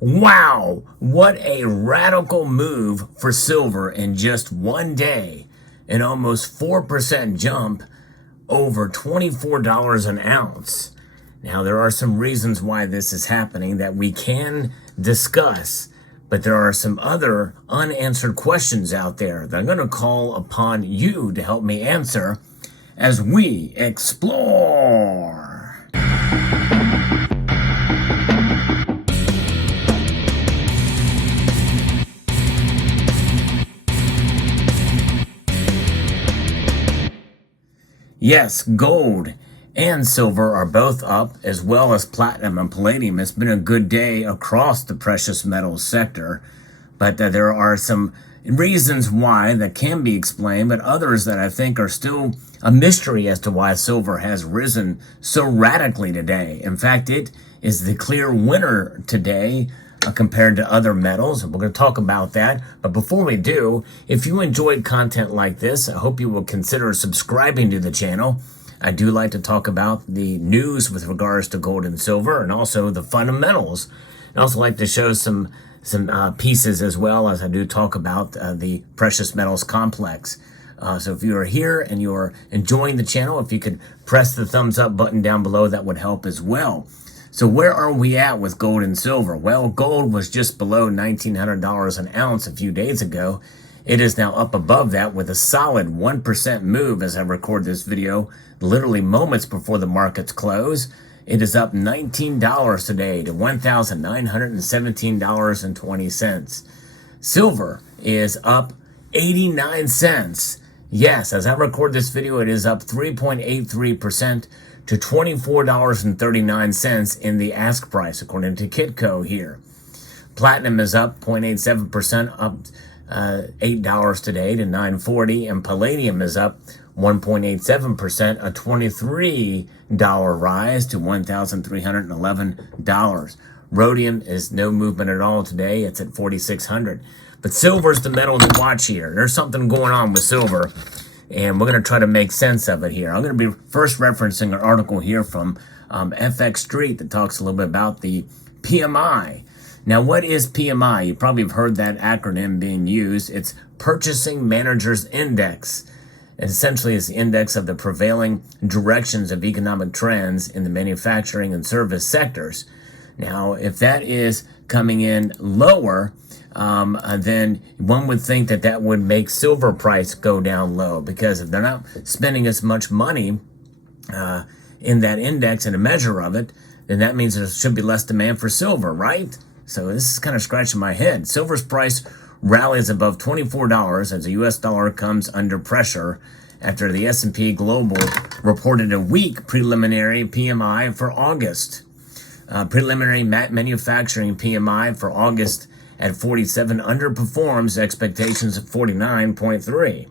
Wow, what a radical move for silver in just one day. An almost 4% jump, over $24 an ounce. Now, there are some reasons why this is happening that we can discuss, but there are some other unanswered questions out there that I'm going to call upon you to help me answer as we explore. Yes, gold and silver are both up, as well as platinum and palladium. It's been a good day across the precious metals sector, but there are some reasons why that can be explained, but others that I think are still a mystery as to why silver has risen so radically today. In fact, it is the clear winner today compared to other metals. We're going to talk about that. But before we do, if you enjoyed content like this, I hope you will consider subscribing to the channel. I do like to talk about the news with regards to gold and silver, and also the fundamentals. I also like to show some pieces as well, as I do talk about the precious metals complex. So if you are here and you're enjoying the channel, if you could press the thumbs up button down below, that would help as well. So where are we at with gold and silver? Well, gold was just below $1,900 an ounce a few days ago. It is now up above that with a solid 1% move as I record this video, literally moments before the markets close. It is up $19 today to $1,917.20. Silver is up 89 cents. Yes, as I record this video, it is up 3.83% to $24.39 in the ask price, according to Kitco here. Platinum is up 0.87%, up $8 today to $9.40, and palladium is up 1.87%, a $23 rise to $1,311. Rhodium is no movement at all today. It's at 4,600. But silver's the metal to watch here. There's something going on with silver, and we're going to try to make sense of it here. I'm going to be first referencing an article here from FX Street that talks a little bit about the PMI. Now, what is PMI? You probably have heard that acronym being used. It's Purchasing Managers Index. It essentially is the index of the prevailing directions of economic trends in the manufacturing and service sectors. Now, if that is coming in lower, then one would think that that would make silver price go down low, because if they're not spending as much money in that index and a measure of it, then that means there should be less demand for silver, right? So this is kind of scratching my head. Silver's price rallies above $24 as the U.S. dollar comes under pressure after the S&P Global reported a weak preliminary PMI for August. Preliminary manufacturing PMI for August at 47 underperforms expectations of 49.3.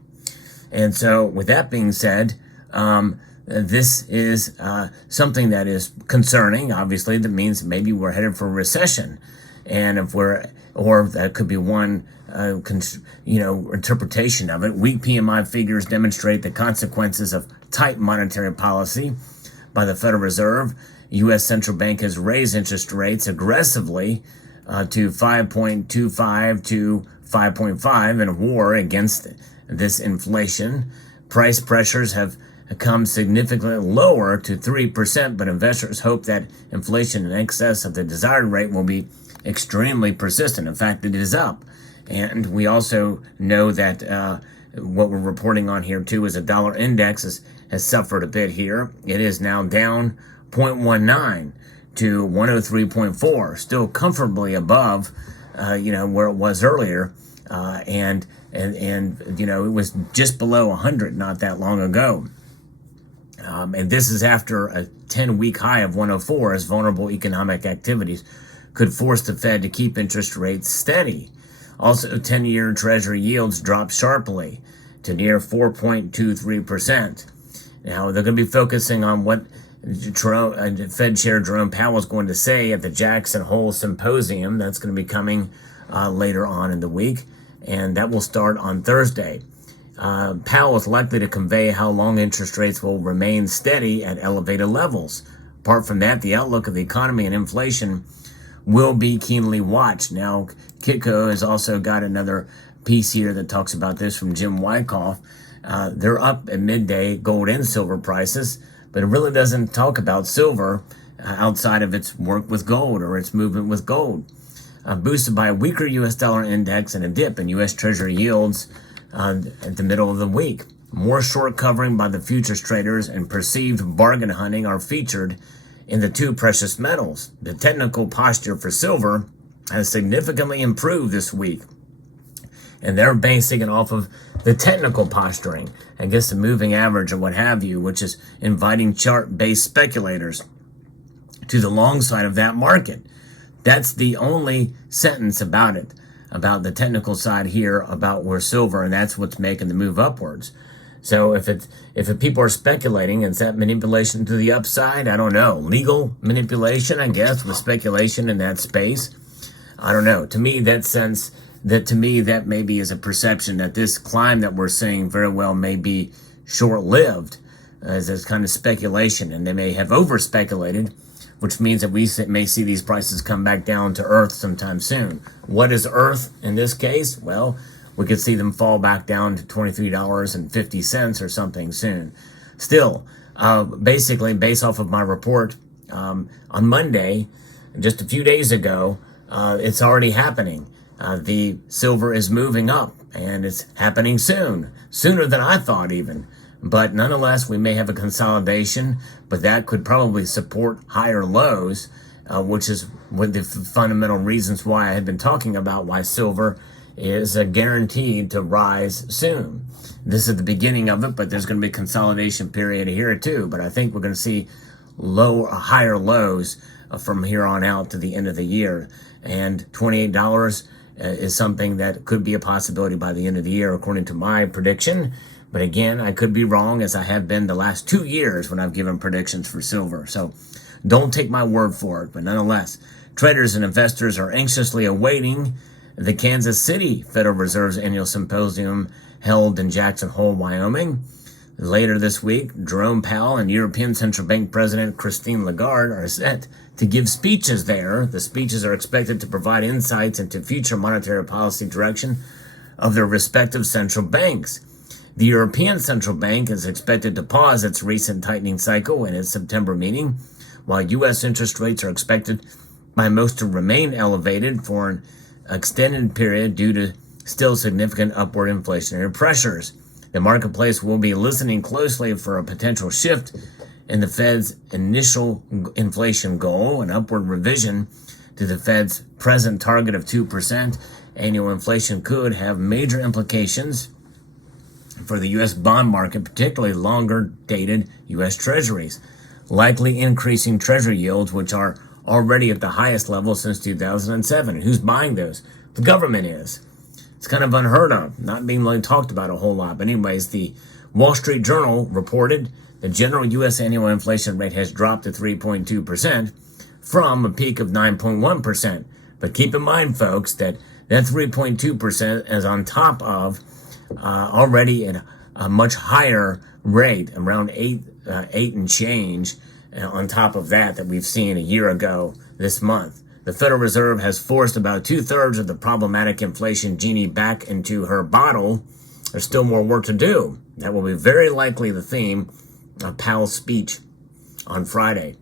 And so with that being said, this is something that is concerning. Obviously, that means maybe we're headed for a recession. And if or that could be one interpretation of it. Weak PMI figures demonstrate the consequences of tight monetary policy by the Federal Reserve. U.S. Central Bank has raised interest rates aggressively to 5.25 to 5.5 in a war against this inflation. Price pressures have come significantly lower to 3%, but investors hope that inflation in excess of the desired rate will be extremely persistent. In fact, it is up. And we also know that what we're reporting on here too is a dollar index has suffered a bit here. It is now down 0.19 to 103.4, still comfortably above where it was earlier, and it was just below 100 not that long ago. And this is after a 10-week high of 104, as vulnerable economic activities could force the Fed to keep interest rates steady. Also, 10-year Treasury yields dropped sharply to near 4.23%. Now, they're going to be focusing on what Fed Chair Jerome Powell is going to say at the Jackson Hole Symposium. That's going to be coming later on in the week, and that will start on Thursday. Powell is likely to convey how long interest rates will remain steady at elevated levels. Apart from that, the outlook of the economy and inflation will be keenly watched. Now, Kitco has also got another piece here that talks about this from Jim Wyckoff. They're up at midday, gold and silver prices, but it really doesn't talk about silver outside of its work with gold or its movement with gold. Boosted by a weaker U.S. dollar index and a dip in U.S. Treasury yields at the middle of the week. More short covering by the futures traders and perceived bargain hunting are featured in the two precious metals. The technical posture for silver has significantly improved this week, and they're basing it off of the technical posturing, I guess the moving average or what have you, which is inviting chart-based speculators to the long side of that market. That's the only sentence about it, about the technical side here, about where silver, and that's what's making the move upwards. So if people are speculating, is that manipulation to the upside? I don't know. Legal manipulation, I guess, with speculation in that space. I don't know. To me, that maybe is a perception that this climb that we're seeing very well may be short-lived, as this kind of speculation, and they may have over-speculated, which means that we may see these prices come back down to earth sometime soon. What is earth in this case? Well, we could see them fall back down to $23.50 or something soon. Still, basically, based off of my report on Monday, just a few days ago, it's already happening. The silver is moving up, and it's happening soon, sooner than I thought even. But nonetheless, we may have a consolidation, but that could probably support higher lows, which is one of the fundamental reasons why I had been talking about why silver is guaranteed to rise soon. This is the beginning of it, but there's going to be a consolidation period here too. But I think we're going to see higher lows from here on out to the end of the year. And $28 is something that could be a possibility by the end of the year, according to my prediction. But again, I could be wrong, as I have been the last 2 years when I've given predictions for silver. So don't take my word for it. But nonetheless, traders and investors are anxiously awaiting the Kansas City Federal Reserve's annual symposium held in Jackson Hole, Wyoming. Later this week, Jerome Powell and European Central Bank President Christine Lagarde are set to give speeches there. The speeches are expected to provide insights into future monetary policy direction of their respective central banks. The European Central Bank is expected to pause its recent tightening cycle in its September meeting, while U.S. interest rates are expected by most to remain elevated for an extended period due to still significant upward inflationary pressures. The marketplace will be listening closely for a potential shift in the Fed's initial inflation goal, an upward revision to the Fed's present target of 2%. Annual inflation could have major implications for the U.S. bond market, particularly longer-dated U.S. Treasuries, likely increasing Treasury yields, which are already at the highest level since 2007. And who's buying those? The government is. It's kind of unheard of, not being really talked about a whole lot. But anyways, the Wall Street Journal reported the general U.S. annual inflation rate has dropped to 3.2% from a peak of 9.1%. But keep in mind, folks, that 3.2% is on top of already at a much higher rate, around 8 and change, on top of that we've seen a year ago this month. The Federal Reserve has forced about 2/3 of the problematic inflation genie back into her bottle. There's still more work to do. That will be very likely the theme of Powell's speech on Friday.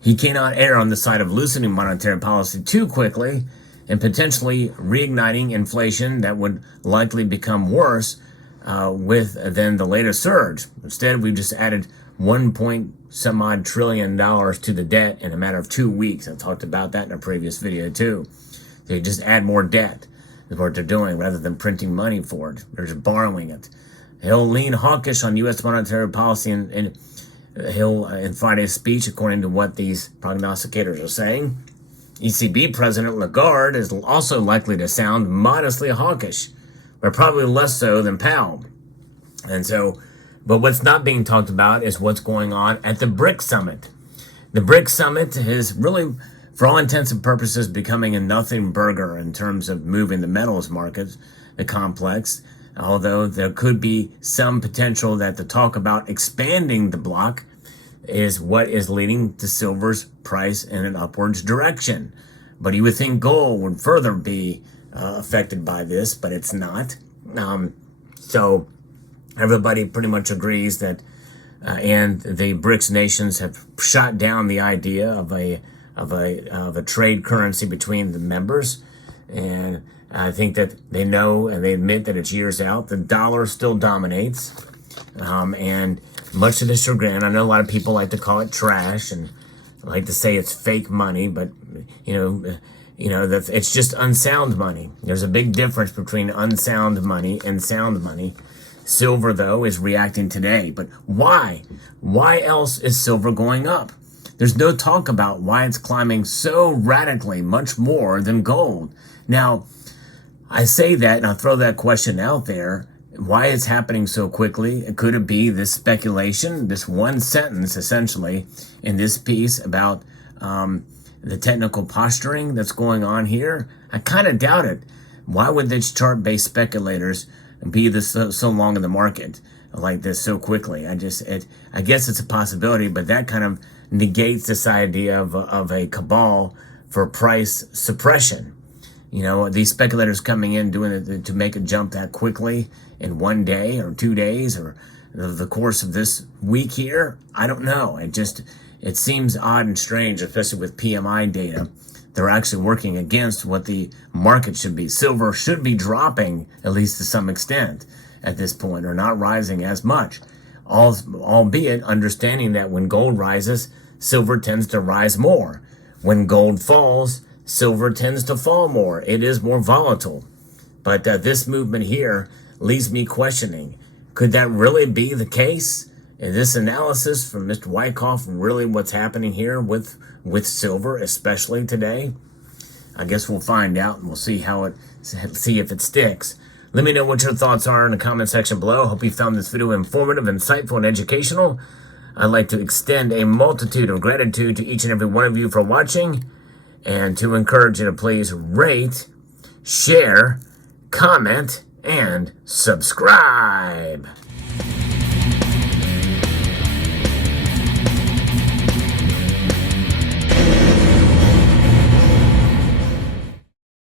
He cannot err on the side of loosening monetary policy too quickly and potentially reigniting inflation that would likely become worse than the latest surge. Instead, we've just added $1.some-odd trillion to the debt in a matter of 2 weeks. I talked about that in a previous video too. They just add more debt is what they're doing rather than printing money for it. They're just borrowing it. He'll lean hawkish on U.S. monetary policy in Friday's speech, according to what these prognosticators are saying. ECB President Lagarde is also likely to sound modestly hawkish, but probably less so than Powell. But what's not being talked about is what's going on at the BRICS Summit. The BRICS Summit is really, for all intents and purposes, becoming a nothing burger in terms of moving the metals markets, the complex, although there could be some potential that the talk about expanding the bloc is what is leading to silver's price in an upwards direction. But you would think gold would further be affected by this, but it's not. So everybody pretty much agrees that, and the BRICS nations have shot down the idea of a trade currency between the members, and I think that they know and they admit that it's years out. The dollar still dominates, and much to the chagrin, I know a lot of people like to call it trash and like to say it's fake money, but it's just unsound money. There's a big difference between unsound money and sound money. Silver, though, is reacting today. But why? Why else is silver going up? There's no talk about why it's climbing so radically, much more than gold. Now, I say that and I throw that question out there. Why it's happening so quickly? Could it be this speculation, this one sentence, essentially, in this piece about the technical posturing that's going on here? I kind of doubt it. Why would these chart-based speculators be this so long in the market like this so quickly? I guess it's a possibility, but that kind of negates this idea of a cabal for price suppression. These speculators coming in doing it to make a jump that quickly in 1 day or 2 days or the course of this week here. I don't know. It seems odd and strange, especially with PMI data. They're actually working against what the market should be. Silver should be dropping, at least to some extent, at this point, or not rising as much. Albeit understanding that when gold rises, silver tends to rise more. When gold falls, silver tends to fall more. It is more volatile. But this movement here leaves me questioning, could that really be the case? Is this analysis from Mr. Wyckoff really what's happening here with silver, especially today? I guess we'll find out, and we'll see if it sticks. Let me know what your thoughts are in the comment section below. Hope you found this video informative, insightful, and educational. I'd like to extend a multitude of gratitude to each and every one of you for watching, and to encourage you to please rate, share, comment, and subscribe.